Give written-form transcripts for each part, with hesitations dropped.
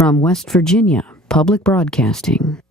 From West Virginia Public Broadcasting.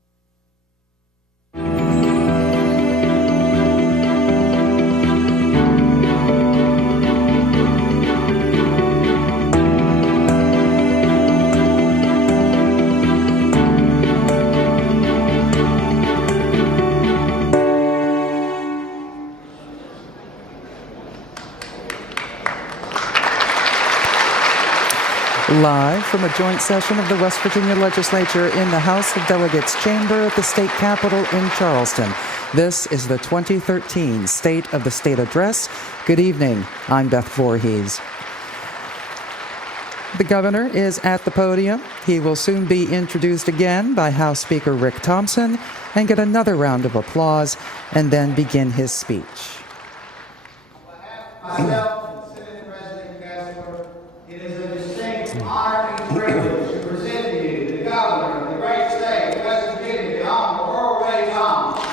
Live from a joint session of the West Virginia Legislature in the House of Delegates chamber at the state capitol in Charleston. This is the 2013 State of the State Address. Good evening. I'm Beth Voorhees. The governor is at the podium. He will soon be introduced again by House Speaker Rick Thompson and get another round of applause and then begin his speech. Honor and privilege to present to you the governor of the great state of West Virginia, the Honorable Earl Thompson.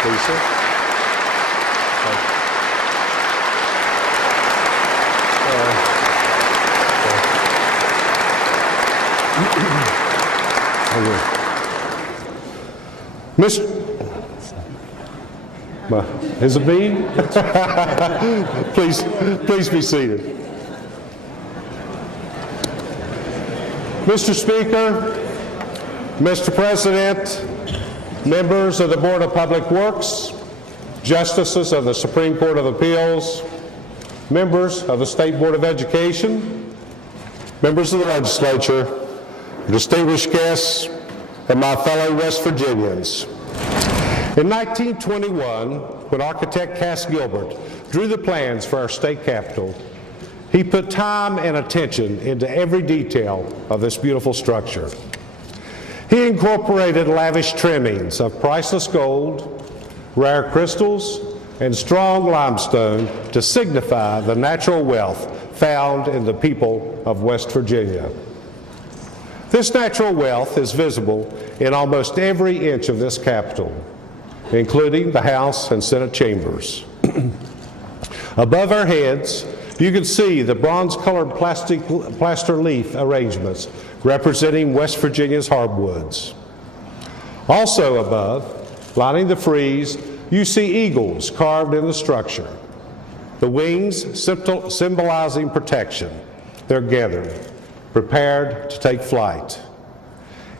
Please, sir. Is it me? Please be seated. Mr. Speaker, Mr. President, members of the Board of Public Works, justices of the Supreme Court of Appeals, members of the State Board of Education, members of the legislature, distinguished guests, and my fellow West Virginians. In 1921, when architect Cass Gilbert drew the plans for our state capitol, he put time and attention into every detail of this beautiful structure. He incorporated lavish trimmings of priceless gold, rare crystals, and strong limestone to signify the natural wealth found in the people of West Virginia. This natural wealth is visible in almost every inch of this capitol, including the House and Senate chambers. Above our heads, you can see the bronze-colored plaster leaf arrangements representing West Virginia's hardwoods. Also above, lining the frieze, you see eagles carved in the structure, the wings symbolizing protection. They're gathered, prepared to take flight.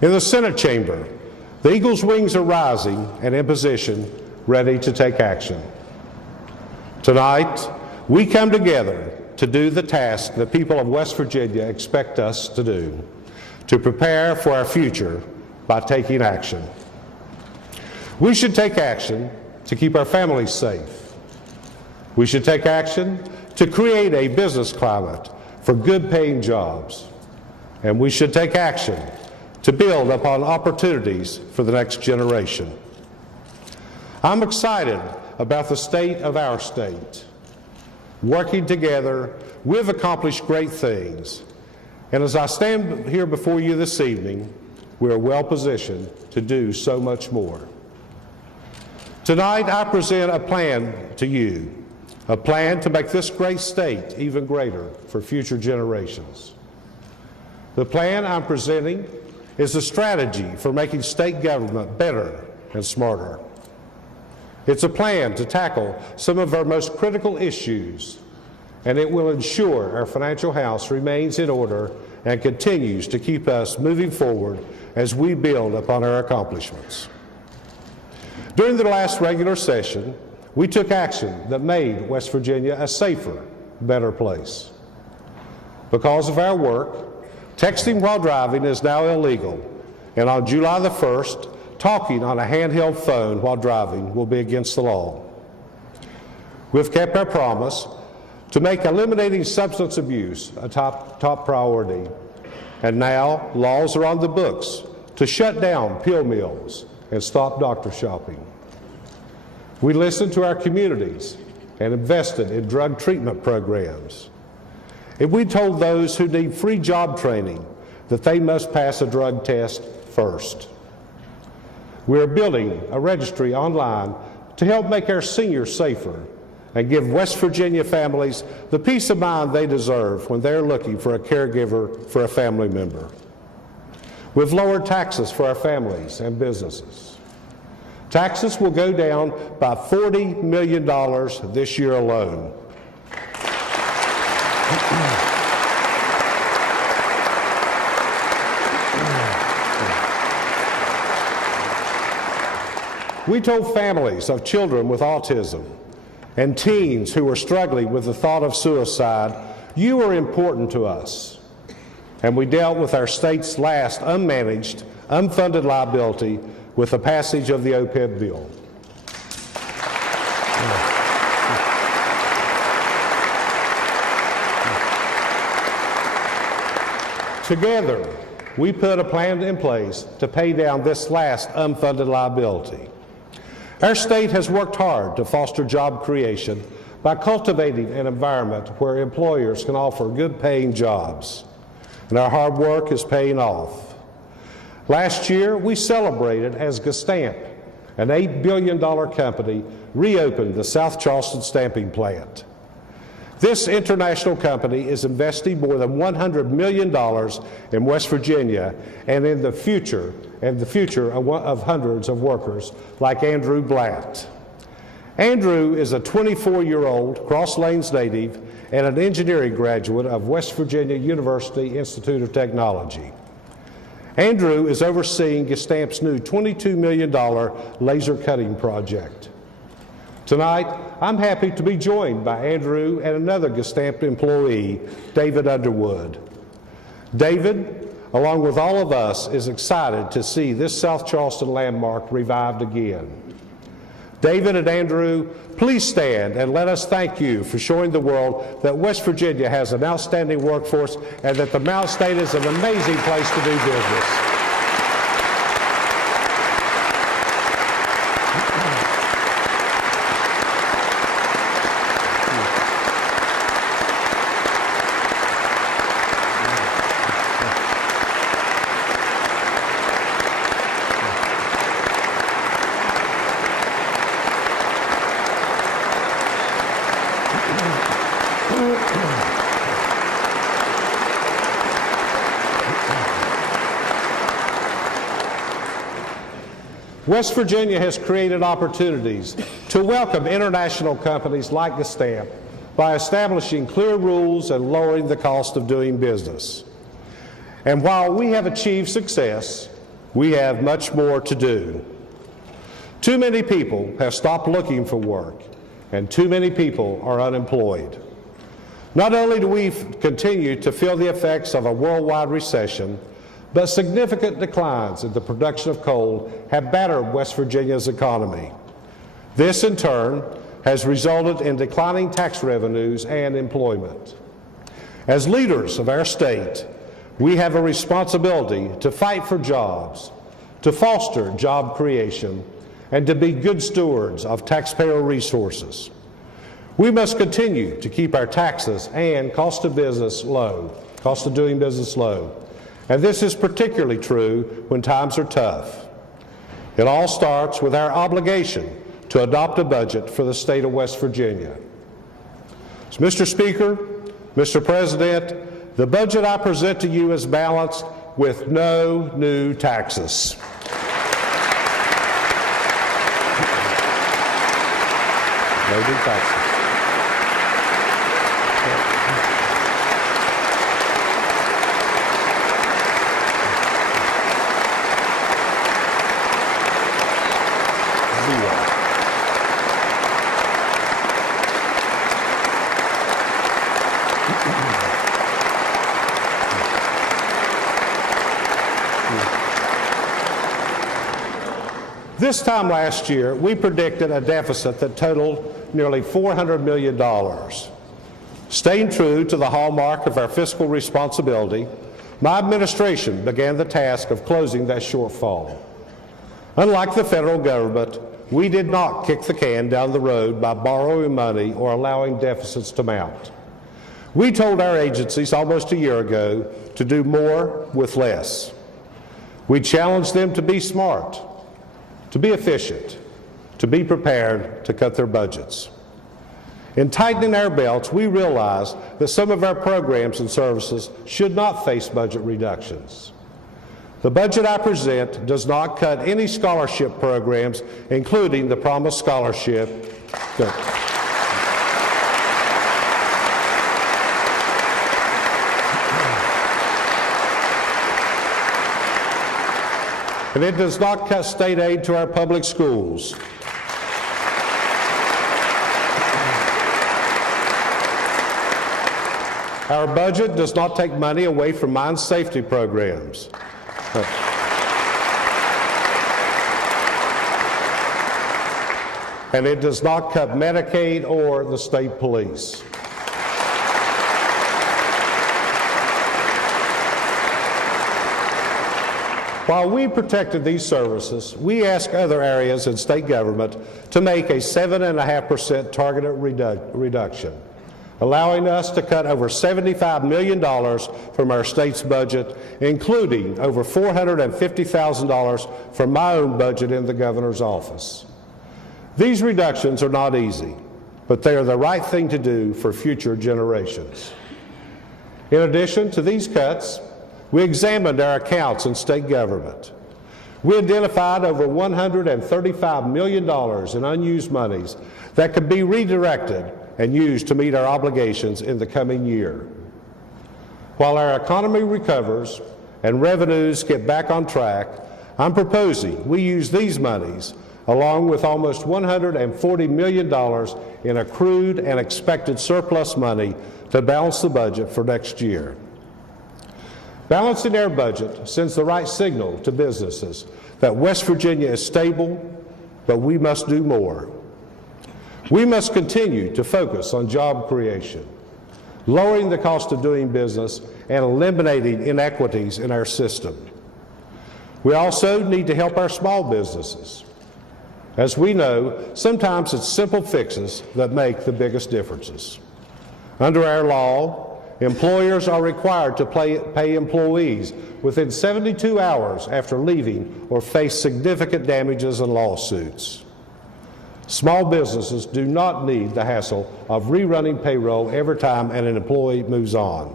In the Senate chamber, the eagle's wings are rising and in position, ready to take action. Tonight, we come together to do the task the people of West Virginia expect us to do, to prepare for our future by taking action. We should take action to keep our families safe. We should take action to create a business climate for good-paying jobs. And we should take action to build upon opportunities for the next generation. I'm excited about the state of our state. Working together, we've accomplished great things. And as I stand here before you this evening, we are well positioned to do so much more. Tonight, I present a plan to you, a plan to make this great state even greater for future generations. The plan I'm presenting is a strategy for making state government better and smarter. It's a plan to tackle some of our most critical issues, and it will ensure our financial house remains in order and continues to keep us moving forward as we build upon our accomplishments. During the last regular session, we took action that made West Virginia a safer, better place. Because of our work, texting while driving is now illegal, and on July the 1st, talking on a handheld phone while driving will be against the law. We've kept our promise to make eliminating substance abuse a top priority, and now laws are on the books to shut down pill mills and stop doctor shopping. We listen to our communities and invested in drug treatment programs. If we told those who need free job training that they must pass a drug test first. We are building a registry online to help make our seniors safer and give West Virginia families the peace of mind they deserve when they're looking for a caregiver for a family member. We've lowered taxes for our families and businesses. Taxes will go down by $40 million this year alone. We told families of children with autism and teens who were struggling with the thought of suicide, you are important to us. And we dealt with our state's last unmanaged, unfunded liability with the passage of the OPEB bill. Together, we put a plan in place to pay down this last unfunded liability. Our state has worked hard to foster job creation by cultivating an environment where employers can offer good-paying jobs. And our hard work is paying off. Last year, we celebrated as Gestamp, an $8 billion company, reopened the South Charleston stamping plant. This international company is investing more than $100 million in West Virginia and in the future of hundreds of workers like Andrew Blatt. Andrew is a 24-year-old Cross Lanes native and an engineering graduate of West Virginia University Institute of Technology. Andrew is overseeing Gestamp's new $22 million laser cutting project. Tonight, I'm happy to be joined by Andrew and another Gestamp employee, David Underwood. David, along with all of us, is excited to see this South Charleston landmark revived again. David and Andrew, please stand and let us thank you for showing the world that West Virginia has an outstanding workforce and that the Mountain State is an amazing place to do business. West Virginia has created opportunities to welcome international companies like Gestamp by establishing clear rules and lowering the cost of doing business. And while we have achieved success, we have much more to do. Too many people have stopped looking for work, and too many people are unemployed. Not only do we continue to feel the effects of a worldwide recession, but significant declines in the production of coal have battered West Virginia's economy. This, in turn, has resulted in declining tax revenues and employment. As leaders of our state, we have a responsibility to fight for jobs, to foster job creation, and to be good stewards of taxpayer resources. We must continue to keep our taxes and cost of doing business low. And this is particularly true when times are tough. It all starts with our obligation to adopt a budget for the state of West Virginia. So, Mr. Speaker, Mr. President, the budget I present to you is balanced with no new taxes. No new taxes. This time last year, we predicted a deficit that totaled nearly $400 million. Staying true to the hallmark of our fiscal responsibility, my administration began the task of closing that shortfall. Unlike the federal government, we did not kick the can down the road by borrowing money or allowing deficits to mount. We told our agencies almost a year ago to do more with less. We challenged them to be smart, to be efficient, to be prepared to cut their budgets. In tightening our belts, we realized that some of our programs and services should not face budget reductions. The budget I present does not cut any scholarship programs, including the Promise Scholarship. And it does not cut state aid to our public schools. Our budget does not take money away from mine safety programs. And it does not cut Medicaid or the state police. While we protected these services, we asked other areas in state government to make a 7.5% targeted reduction, allowing us to cut over $75 million from our state's budget, including over $450,000 from my own budget in the governor's office. These reductions are not easy, but they are the right thing to do for future generations. In addition to these cuts, we examined our accounts in state government. We identified over $135 million in unused monies that could be redirected and used to meet our obligations in the coming year. While our economy recovers and revenues get back on track, I'm proposing we use these monies, along with almost $140 million in accrued and expected surplus money, to balance the budget for next year. Balancing our budget sends the right signal to businesses that West Virginia is stable, but we must do more. We must continue to focus on job creation, lowering the cost of doing business, and eliminating inequities in our system. We also need to help our small businesses. As we know, sometimes it's simple fixes that make the biggest differences. Under our law, employers are required to pay employees within 72 hours after leaving or face significant damages and lawsuits. Small businesses do not need the hassle of rerunning payroll every time an employee moves on.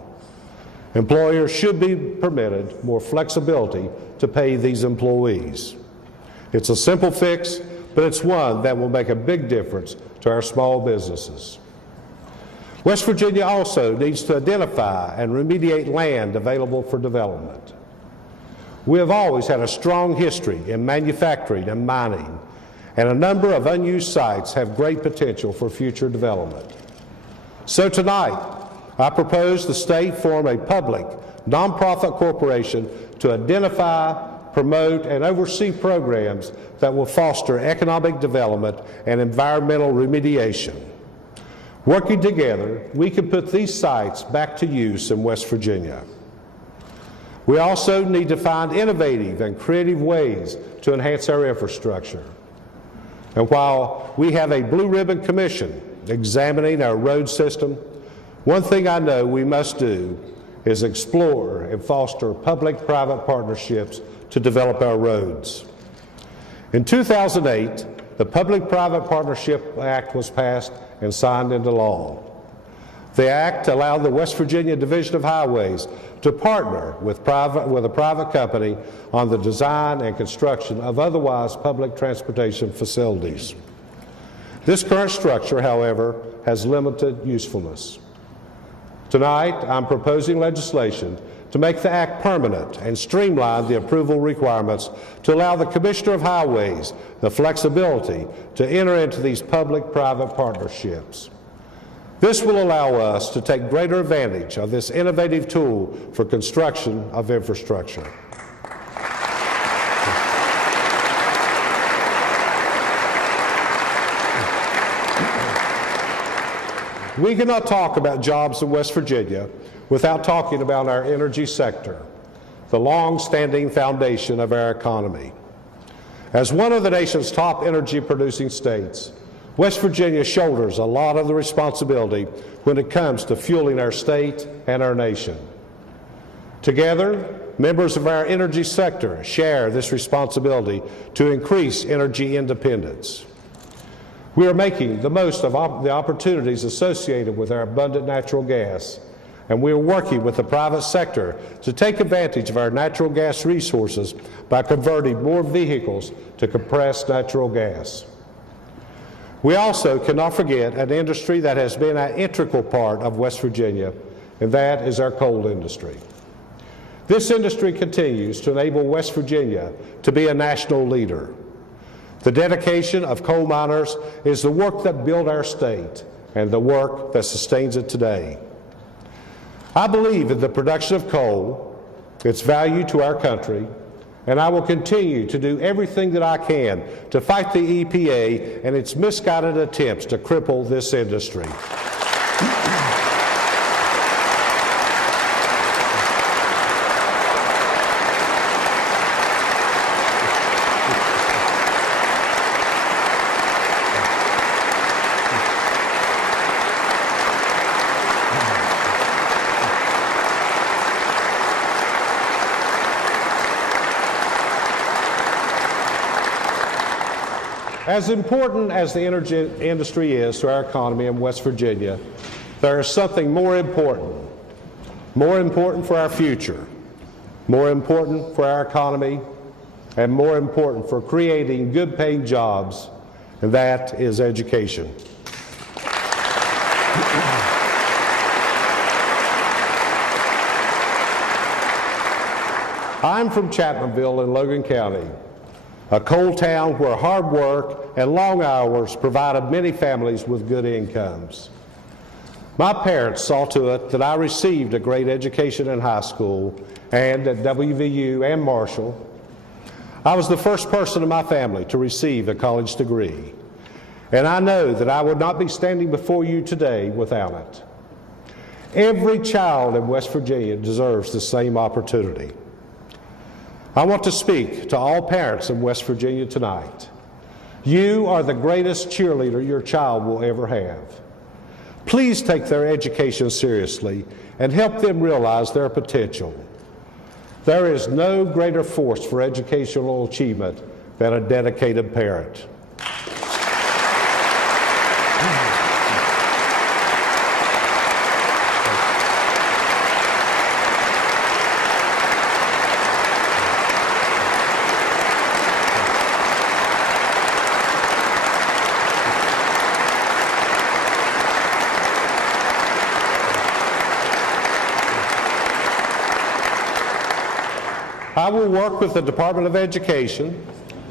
Employers should be permitted more flexibility to pay these employees. It's a simple fix, but it's one that will make a big difference to our small businesses. West Virginia also needs to identify and remediate land available for development. We have always had a strong history in manufacturing and mining, and a number of unused sites have great potential for future development. So tonight, I propose the state form a public, nonprofit corporation to identify, promote, and oversee programs that will foster economic development and environmental remediation. Working together, we can put these sites back to use in West Virginia. We also need to find innovative and creative ways to enhance our infrastructure. And while we have a Blue Ribbon Commission examining our road system, one thing I know we must do is explore and foster public-private partnerships to develop our roads. In 2008, the Public-Private Partnership Act was passed and signed into law. The act allowed the West Virginia Division of Highways to partner with a private company on the design and construction of otherwise public transportation facilities. This current structure, however, has limited usefulness. Tonight, I'm proposing legislation to make the act permanent and streamline the approval requirements to allow the Commissioner of Highways the flexibility to enter into these public-private partnerships. This will allow us to take greater advantage of this innovative tool for construction of infrastructure. We cannot talk about jobs in West Virginia without talking about our energy sector, the long-standing foundation of our economy. As one of the nation's top energy-producing states, West Virginia shoulders a lot of the responsibility when it comes to fueling our state and our nation. Together, members of our energy sector share this responsibility to increase energy independence. We are making the most of the opportunities associated with our abundant natural gas, and we are working with the private sector to take advantage of our natural gas resources by converting more vehicles to compressed natural gas. We also cannot forget an industry that has been an integral part of West Virginia, and that is our coal industry. This industry continues to enable West Virginia to be a national leader. The dedication of coal miners is the work that built our state and the work that sustains it today. I believe in the production of coal, its value to our country, and I will continue to do everything that I can to fight the EPA and its misguided attempts to cripple this industry. As important as the energy industry is to our economy in West Virginia, there is something more important for our future, more important for our economy, and more important for creating good-paying jobs, and that is education. I'm from Chapmanville in Logan County, a coal town where hard work and long hours provided many families with good incomes. My parents saw to it that I received a great education in high school and at WVU and Marshall. I was the first person in my family to receive a college degree, and I know that I would not be standing before you today without it. Every child in West Virginia deserves the same opportunity. I want to speak to all parents in West Virginia tonight. You are the greatest cheerleader your child will ever have. Please take their education seriously and help them realize their potential. There is no greater force for educational achievement than a dedicated parent. I will work with the Department of Education,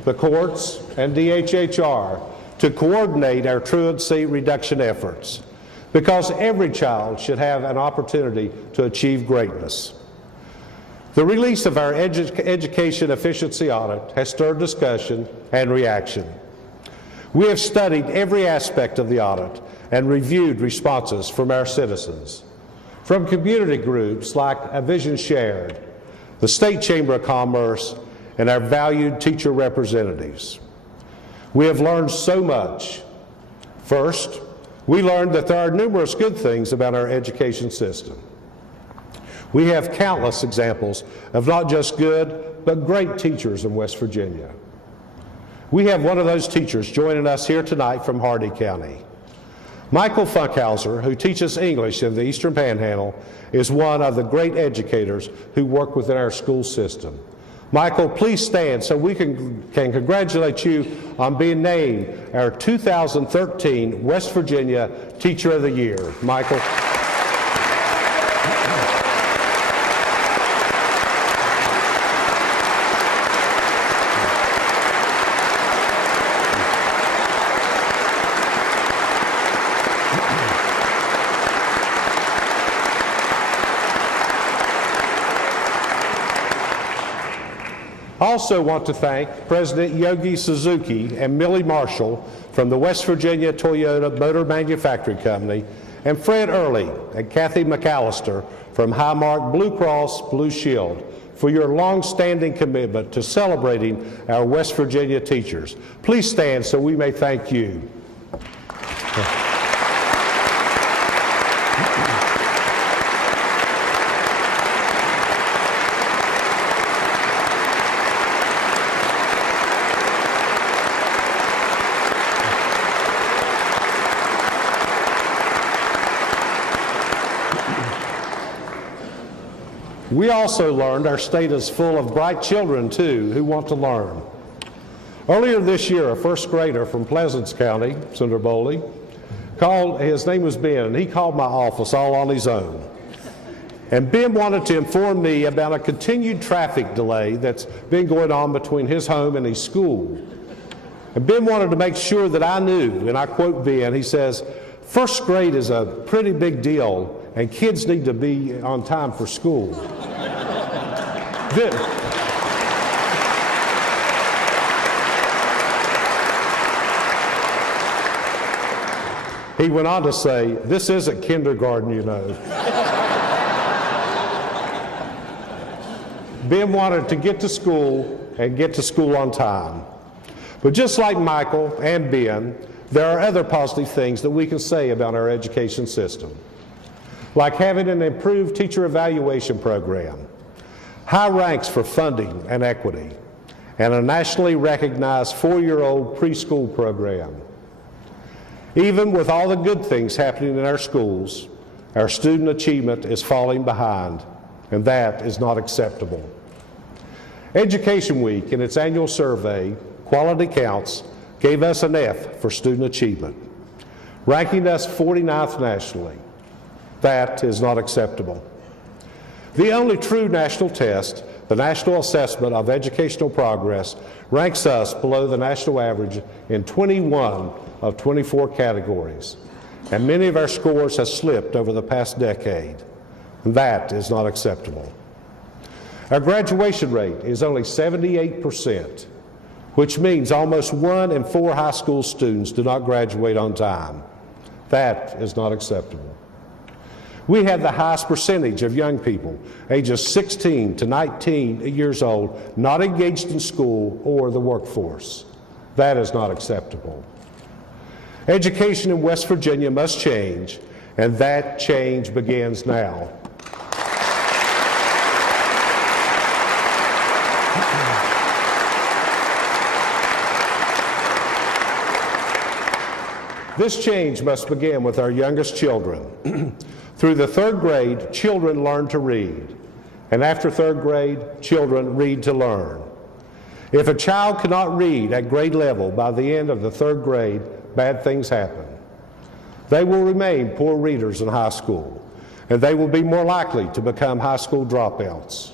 the courts, and DHHR to coordinate our truancy reduction efforts, because every child should have an opportunity to achieve greatness. The release of our education efficiency audit has stirred discussion and reaction. We have studied every aspect of the audit and reviewed responses from our citizens, from community groups like A Vision Shared, the State Chamber of Commerce, and our valued teacher representatives. We have learned so much. First, we learned that there are numerous good things about our education system. We have countless examples of not just good, but great teachers in West Virginia. We have one of those teachers joining us here tonight from Hardy County. Michael Funkhauser, who teaches English in the Eastern Panhandle, is one of the great educators who work within our school system. Michael, please stand so we can congratulate you on being named our 2013 West Virginia Teacher of the Year. Michael. I also want to thank President Yogi Suzuki and Millie Marshall from the West Virginia Toyota Motor Manufacturing Company, and Fred Earl and Kathy McAllister from Highmark Blue Cross Blue Shield for your long-standing commitment to celebrating our West Virginia teachers. Please stand so we may thank you. We also learned our state is full of bright children, too, who want to learn. Earlier this year, a first grader from Pleasants County, Senator Bowley, his name was Ben, and he called my office all on his own. And Ben wanted to inform me about a continued traffic delay that's been going on between his home and his school. And Ben wanted to make sure that I knew, and I quote Ben, he says, "First grade is a pretty big deal, and kids need to be on time for school." He went on to say, "This isn't kindergarten, you know." Ben wanted to get to school and get to school on time. But just like Michael and Ben, there are other positive things that we can say about our education system, like having an improved teacher evaluation program, high ranks for funding and equity, and a nationally recognized 4-year-old preschool program. Even with all the good things happening in our schools, our student achievement is falling behind, and that is not acceptable. Education Week, in its annual survey, Quality Counts, gave us an F for student achievement, ranking us 49th nationally. That is not acceptable. The only true national test, the National Assessment of Educational Progress, ranks us below the national average in 21 of 24 categories, and many of our scores have slipped over the past decade. That is not acceptable. Our graduation rate is only 78%, which means almost 1 in 4 high school students do not graduate on time. That is not acceptable. We have the highest percentage of young people, ages 16 to 19 years old, not engaged in school or the workforce. That is not acceptable. Education in West Virginia must change, and that change begins now. This change must begin with our youngest children. Through the 3rd grade, children learn to read. And after 3rd grade, children read to learn. If a child cannot read at grade level by the end of the 3rd grade, bad things happen. They will remain poor readers in high school, and they will be more likely to become high school dropouts.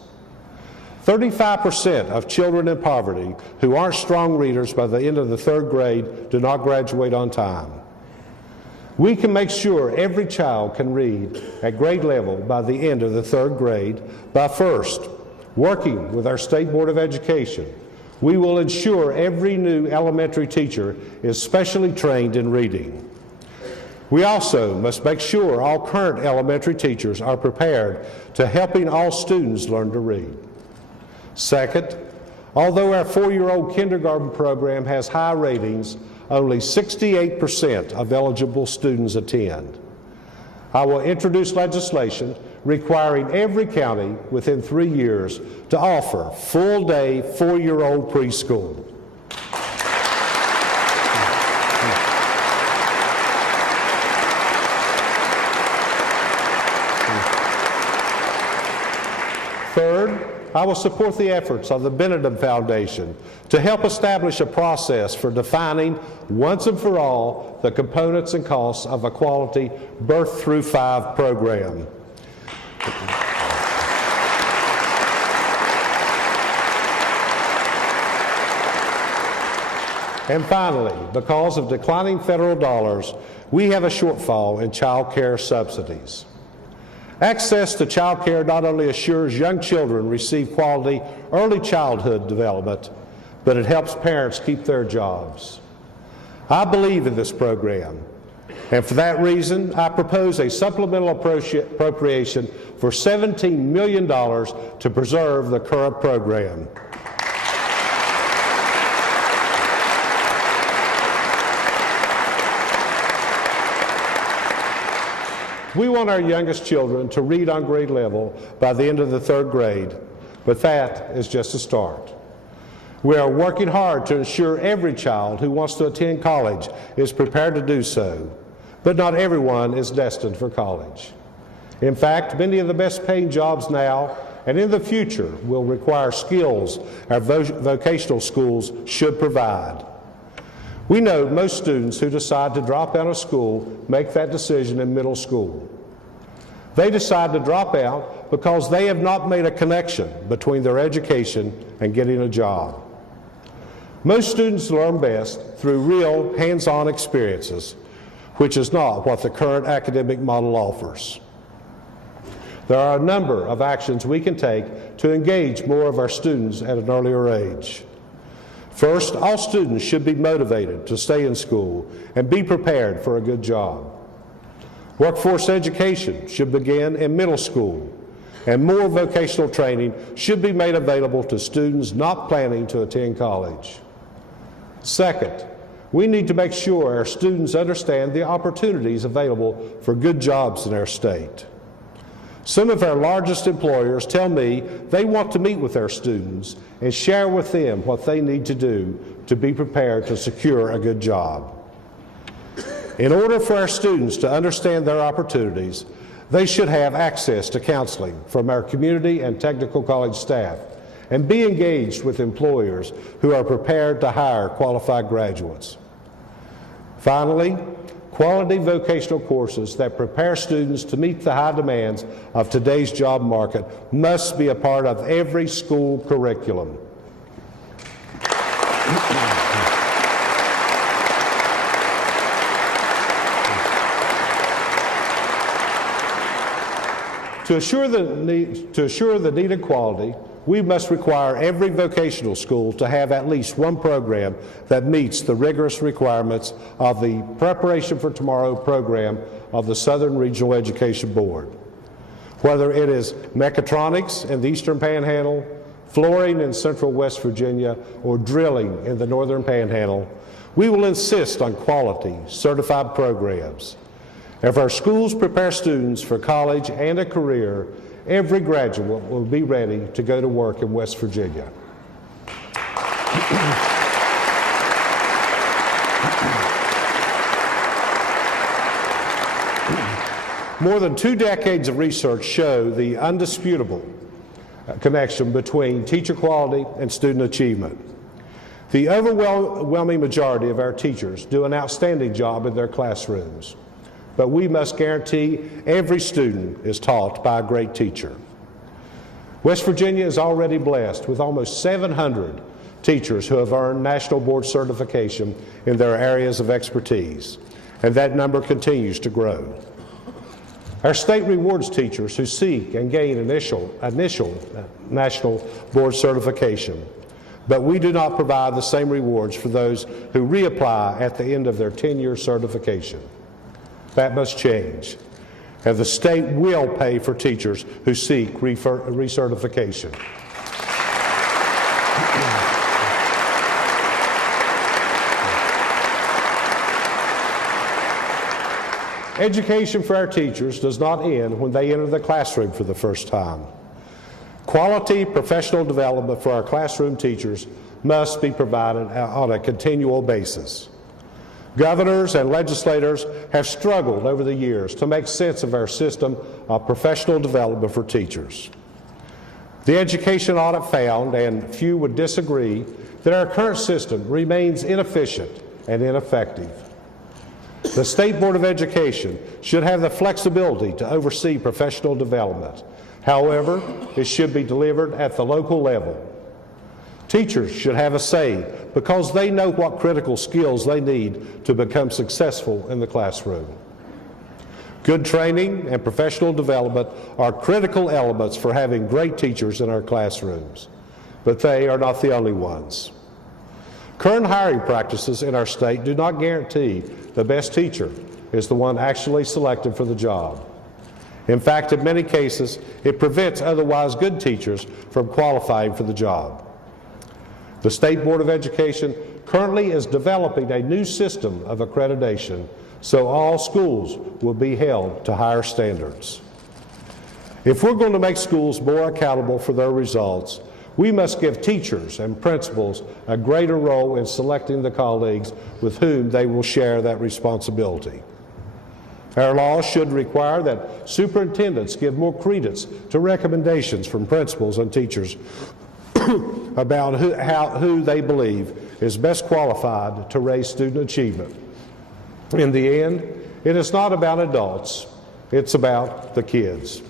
35% of children in poverty who aren't strong readers by the end of the 3rd grade do not graduate on time. We can make sure every child can read at grade level by the end of the 3rd grade by first working with our State Board of Education. We will ensure every new elementary teacher is specially trained in reading. We also must make sure all current elementary teachers are prepared to helping all students learn to read. Second, although our 4-year-old kindergarten program has high ratings, only 68% of eligible students attend. I will introduce legislation requiring every county within 3 years to offer full-day 4-year-old preschool. Third, I will support the efforts of the Benedum Foundation to help establish a process for defining once and for all the components and costs of a quality birth through 5 program. And finally, because of declining federal dollars, we have a shortfall in child care subsidies. Access to child care not only assures young children receive quality early childhood development, but it helps parents keep their jobs. I believe in this program. And for that reason, I propose a supplemental appropriation for $17 million to preserve the current program. We want our youngest children to read on grade level by the end of the 3rd grade, but that is just a start. We are working hard to ensure every child who wants to attend college is prepared to do so, but not everyone is destined for college. In fact, many of the best paying jobs now and in the future will require skills our vocational schools should provide. We know most students who decide to drop out of school make that decision in middle school. They decide to drop out because they have not made a connection between their education and getting a job. Most students learn best through real hands-on experiences, which is not what the current academic model offers. There are a number of actions we can take to engage more of our students at an earlier age. First, all students should be motivated to stay in school and be prepared for a good job. Workforce education should begin in middle school, and more vocational training should be made available to students not planning to attend college. Second, we need to make sure our students understand the opportunities available for good jobs in our state. Some of our largest employers tell me they want to meet with their students and share with them what they need to do to be prepared to secure a good job. In order for our students to understand their opportunities, they should have access to counseling from our community and technical college staff and be engaged with employers who are prepared to hire qualified graduates. Finally, quality vocational courses that prepare students to meet the high demands of today's job market must be a part of every school curriculum. To assure the needed quality, we must require every vocational school to have at least one program that meets the rigorous requirements of the Preparation for Tomorrow program of the Southern Regional Education Board. Whether it is mechatronics in the Eastern Panhandle, flooring in Central West Virginia, or drilling in the Northern Panhandle, we will insist on quality, certified programs. If our schools prepare students for college and a career, every graduate will be ready to go to work in West Virginia. More than 2 decades of research show the undisputable connection between teacher quality and student achievement. The overwhelming majority of our teachers do an outstanding job in their classrooms, but we must guarantee every student is taught by a great teacher. West Virginia is already blessed with almost 700 teachers who have earned national board certification in their areas of expertise, and that number continues to grow. Our state rewards teachers who seek and gain initial national board certification, but we do not provide the same rewards for those who reapply at the end of their 10-year certification. That must change, and the state will pay for teachers who seek recertification. Education for our teachers does not end when they enter the classroom for the first time. Quality professional development for our classroom teachers must be provided on a continual basis. Governors and legislators have struggled over the years to make sense of our system of professional development for teachers. The education audit found, and few would disagree, that our current system remains inefficient and ineffective. The State Board of Education should have the flexibility to oversee professional development. However, it should be delivered at the local level. Teachers should have a say because they know what critical skills they need to become successful in the classroom. Good training and professional development are critical elements for having great teachers in our classrooms, but they are not the only ones. Current hiring practices in our state do not guarantee the best teacher is the one actually selected for the job. In fact, in many cases, it prevents otherwise good teachers from qualifying for the job. The State Board of Education currently is developing a new system of accreditation so all schools will be held to higher standards. If we're going to make schools more accountable for their results, we must give teachers and principals a greater role in selecting the colleagues with whom they will share that responsibility. Our laws should require that superintendents give more credence to recommendations from principals and teachers about who they believe is best qualified to raise student achievement. In the end, it is not about adults, it's about the kids.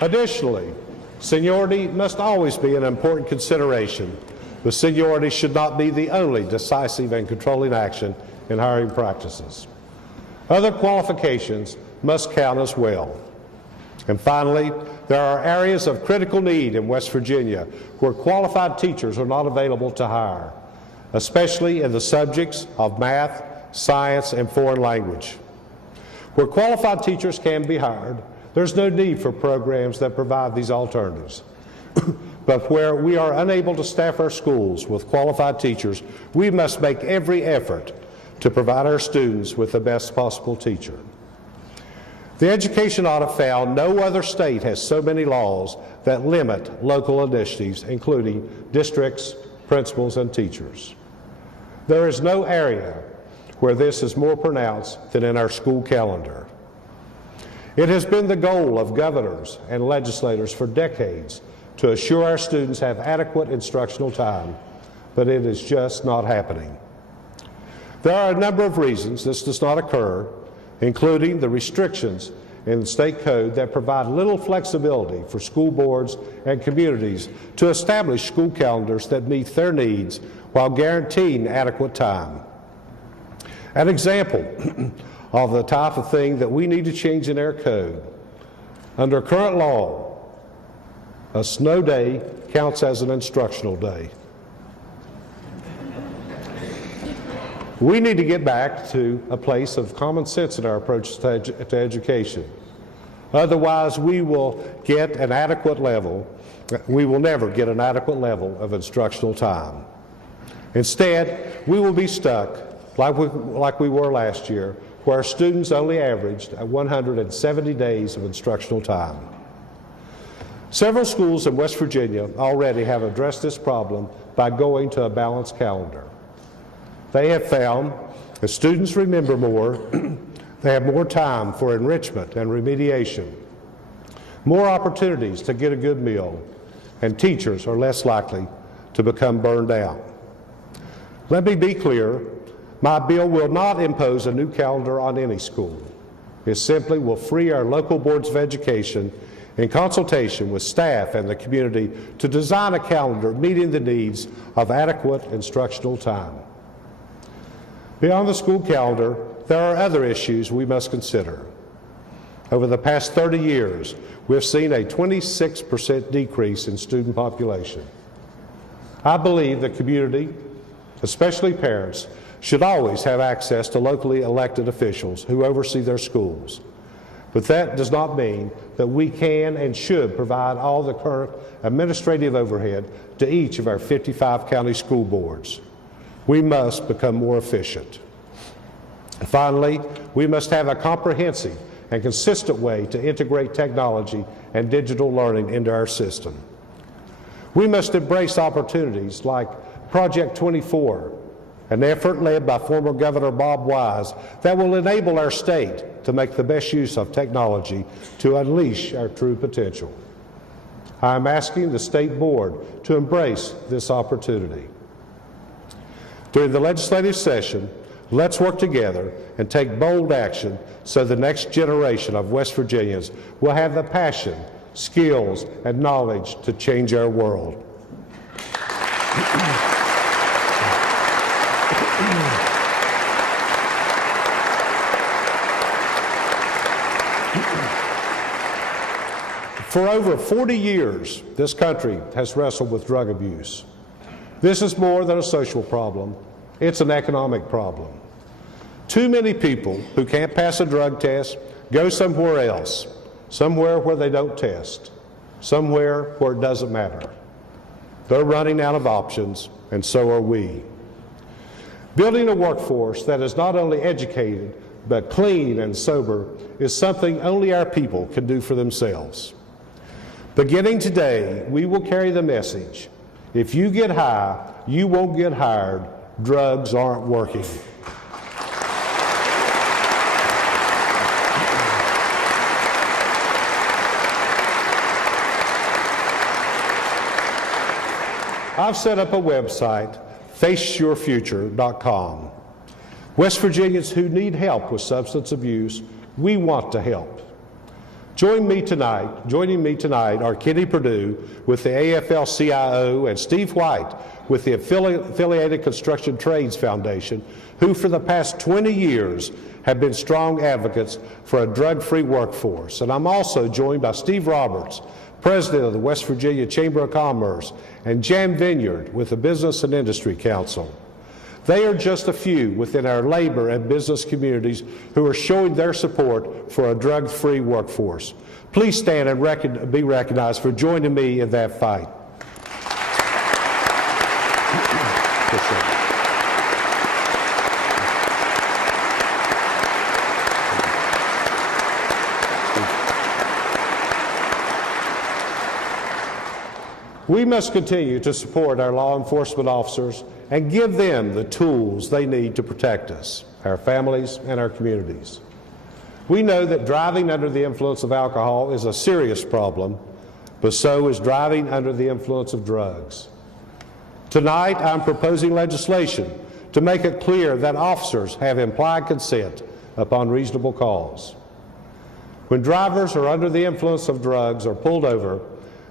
Additionally, seniority must always be an important consideration, but seniority should not be the only decisive and controlling action in hiring practices. Other qualifications must count as well. And finally, there are areas of critical need in West Virginia where qualified teachers are not available to hire, especially in the subjects of math, science, and foreign language. Where qualified teachers can be hired, there's no need for programs that provide these alternatives. But where we are unable to staff our schools with qualified teachers, we must make every effort to provide our students with the best possible teacher. The education audit found no other state has so many laws that limit local initiatives, including districts, principals, and teachers. There is no area where this is more pronounced than in our school calendar. It has been the goal of governors and legislators for decades to assure our students have adequate instructional time, but it is just not happening. There are a number of reasons this does not occur, including the restrictions in the state code that provide little flexibility for school boards and communities to establish school calendars that meet their needs while guaranteeing adequate time. An example of the type of thing that we need to change in our code. Under current law, a snow day counts as an instructional day. We need to get back to a place of common sense in our approach to education. Otherwise, we will never get an adequate level of instructional time. Instead, we will be stuck like we were last year, where our students only averaged 170 days of instructional time. Several schools in West Virginia already have addressed this problem by going to a balanced calendar. They have found that students remember more, they have more time for enrichment and remediation, more opportunities to get a good meal, and teachers are less likely to become burned out. Let me be clear. My bill will not impose a new calendar on any school. It simply will free our local boards of education in consultation with staff and the community to design a calendar meeting the needs of adequate instructional time. Beyond the school calendar, there are other issues we must consider. Over the past 30 years, we've seen a 26% decrease in student population. I believe the community, especially parents, should always have access to locally elected officials who oversee their schools. But that does not mean that we can and should provide all the current administrative overhead to each of our 55 county school boards. We must become more efficient. Finally, we must have a comprehensive and consistent way to integrate technology and digital learning into our system. We must embrace opportunities like Project 24, an effort led by former Governor Bob Wise that will enable our state to make the best use of technology to unleash our true potential. I am asking the State Board to embrace this opportunity. During the legislative session, Let's work together and take bold action so the next generation of West Virginians will have the passion, skills, and knowledge to change our world. For over 40 years, this country has wrestled with drug abuse. This is more than a social problem. It's an economic problem. Too many people who can't pass a drug test go somewhere else, somewhere where they don't test, somewhere where it doesn't matter. They're running out of options, and so are we. Building a workforce that is not only educated, but clean and sober is something only our people can do for themselves. Beginning today, we will carry the message: if you get high, you won't get hired. Drugs aren't working. I've set up a website, faceyourfuture.com. West Virginians who need help with substance abuse, we want to help. Joining me tonight are Kenny Perdue with the AFL-CIO and Steve White with the Affiliated Construction Trades Foundation, who for the past 20 years have been strong advocates for a drug-free workforce. And I'm also joined by Steve Roberts, President of the West Virginia Chamber of Commerce, and Jan Vineyard with the Business and Industry Council. They are just a few within our labor and business communities who are showing their support for a drug-free workforce. Please stand and be recognized for joining me in that fight. We must continue to support our law enforcement officers and give them the tools they need to protect us, our families, and our communities. We know that driving under the influence of alcohol is a serious problem, but so is driving under the influence of drugs. Tonight, I'm proposing legislation to make it clear that officers have implied consent upon reasonable cause. When drivers are under the influence of drugs or pulled over,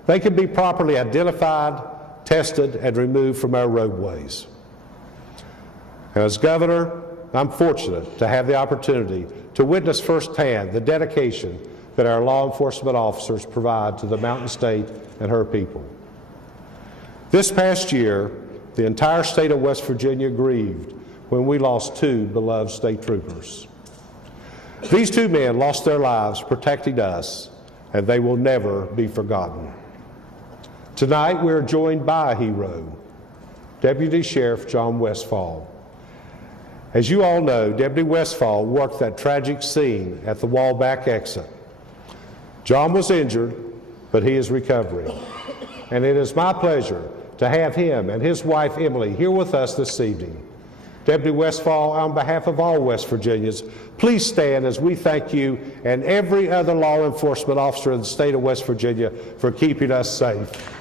they can be properly identified, tested, and removed from our roadways. As governor, I'm fortunate to have the opportunity to witness firsthand the dedication that our law enforcement officers provide to the Mountain State and her people. This past year, the entire state of West Virginia grieved when we lost two beloved state troopers. These two men lost their lives protecting us, and they will never be forgotten. Tonight, we are joined by a hero, Deputy Sheriff John Westfall. As you all know, Deputy Westfall worked that tragic scene at the Wallback exit. John was injured, but he is recovering. And it is my pleasure to have him and his wife, Emily, here with us this evening. Deputy Westfall, on behalf of all West Virginians, please stand as we thank you and every other law enforcement officer in the state of West Virginia for keeping us safe.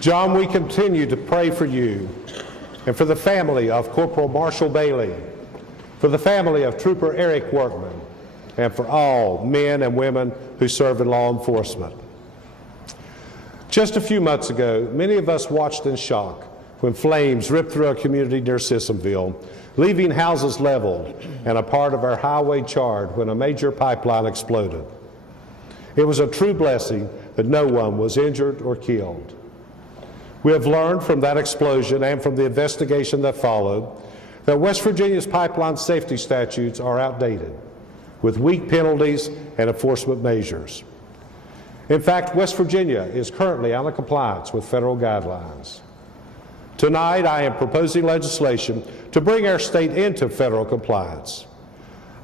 John, we continue to pray for you and for the family of Corporal Marshall Bailey, for the family of Trooper Eric Workman, and for all men and women who serve in law enforcement. Just a few months ago, many of us watched in shock when flames ripped through a community near Sissonville, leaving houses leveled and a part of our highway charred when a major pipeline exploded. It was a true blessing that no one was injured or killed. We have learned from that explosion and from the investigation that followed that West Virginia's pipeline safety statutes are outdated. with weak penalties and enforcement measures. In fact, West Virginia is currently out of compliance with federal guidelines. Tonight, I am proposing legislation to bring our state into federal compliance.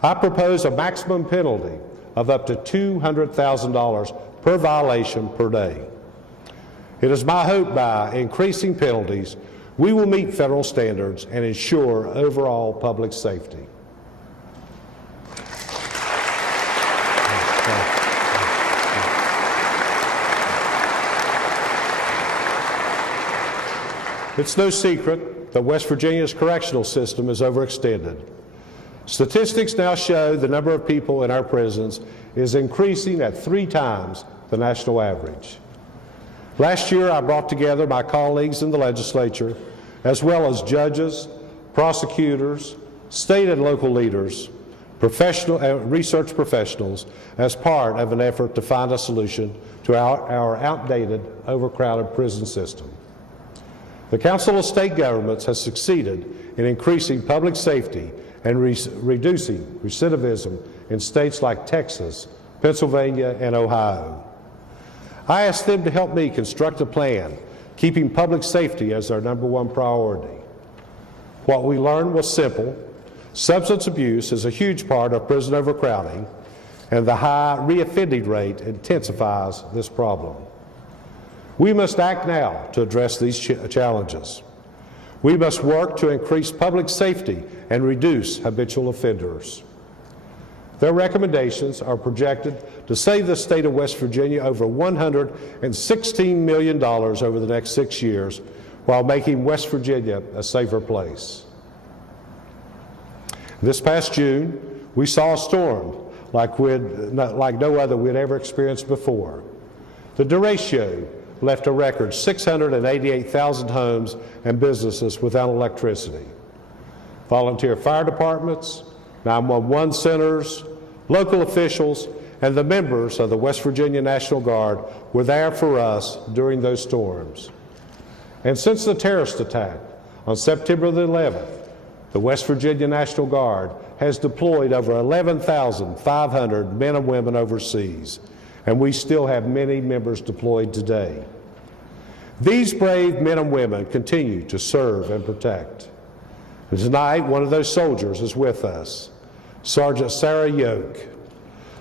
I propose a maximum penalty of up to $200,000 per violation per day. It is my hope by increasing penalties, we will meet federal standards and ensure overall public safety. It's no secret that West Virginia's correctional system is overextended. Statistics now show the number of people in our prisons is increasing at 3 times the national average. Last year, I brought together my colleagues in the legislature, as well as judges, prosecutors, state and local leaders, research professionals, as part of an effort to find a solution to our outdated, overcrowded prison system. The Council of State Governments has succeeded in increasing public safety and reducing recidivism in states like Texas, Pennsylvania, and Ohio. I asked them to help me construct a plan, keeping public safety as our #1 priority. What we learned was simple. Substance abuse is a huge part of prison overcrowding, and the high reoffending rate intensifies this problem. We must act now to address these challenges. We must work to increase public safety and reduce habitual offenders. Their recommendations are projected to save the state of West Virginia over $116 million over the next 6 years, while making West Virginia a safer place. This past June, we saw a storm like no other we'd ever experienced before. The derecho left a record 688,000 homes and businesses without electricity. Volunteer fire departments, 911 centers, local officials, and the members of the West Virginia National Guard were there for us during those storms. And since the terrorist attack on September the 11th, the West Virginia National Guard has deployed over 11,500 men and women overseas, and we still have many members deployed today. These brave men and women continue to serve and protect. And tonight, one of those soldiers is with us, Sergeant Sarah Yoke.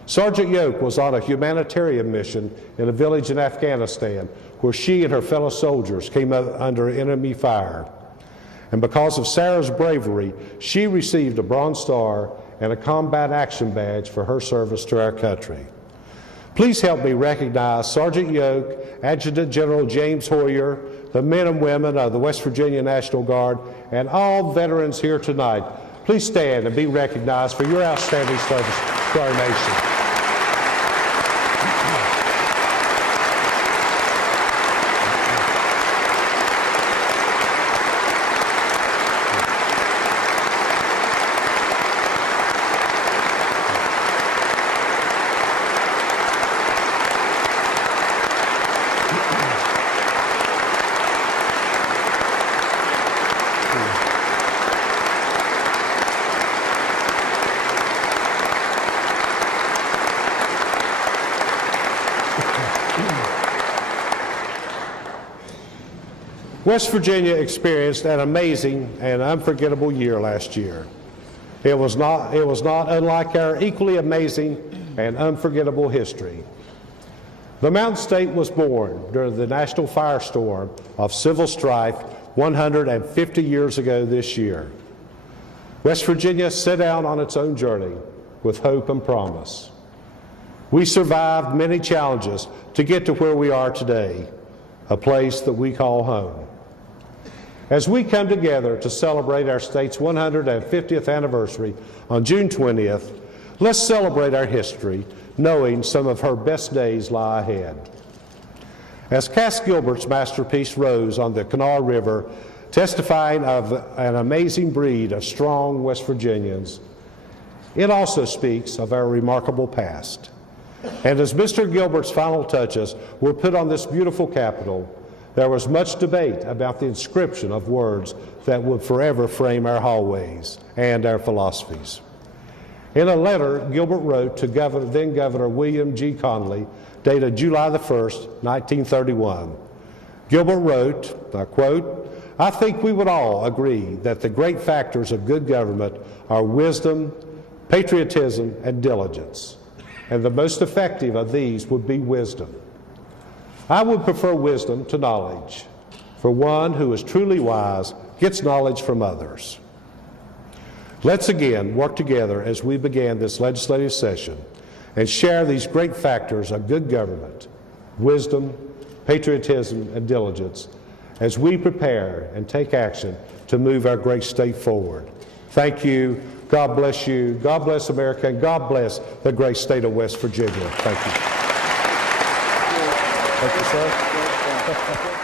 Sergeant Yoke was on a humanitarian mission in a village in Afghanistan where she and her fellow soldiers came under enemy fire. And because of Sarah's bravery, she received a Bronze Star and a Combat Action Badge for her service to our country. Please help me recognize Sergeant Yoke, Adjutant General James Hoyer, the men and women of the West Virginia National Guard, and all veterans here tonight. Please stand and be recognized for your outstanding service to our nation. West Virginia experienced an amazing and unforgettable year last year. It was not unlike our equally amazing and unforgettable history. The Mountain State was born during the national firestorm of civil strife 150 years ago this year. West Virginia set out on its own journey with hope and promise. We survived many challenges to get to where we are today, a place that we call home. As we come together to celebrate our state's 150th anniversary on June 20th, let's celebrate our history, knowing some of her best days lie ahead. As Cass Gilbert's masterpiece Rose on the Kanawha River, testifying of an amazing breed of strong West Virginians, it also speaks of our remarkable past. And as Mr. Gilbert's final touches were put on this beautiful Capitol, there was much debate about the inscription of words that would forever frame our hallways and our philosophies. In a letter Gilbert wrote to then Governor William G. Conley, dated July the 1st, 1931, Gilbert wrote, I quote, "I think we would all agree that the great factors of good government are wisdom, patriotism, and diligence, and the most effective of these would be wisdom. I would prefer wisdom to knowledge, for one who is truly wise gets knowledge from others." Let's again work together as we begin this legislative session and share these great factors of good government, wisdom, patriotism, and diligence as we prepare and take action to move our great state forward. Thank you. God bless you. God bless America, and God bless the great state of West Virginia. Thank you. Thank you, sir.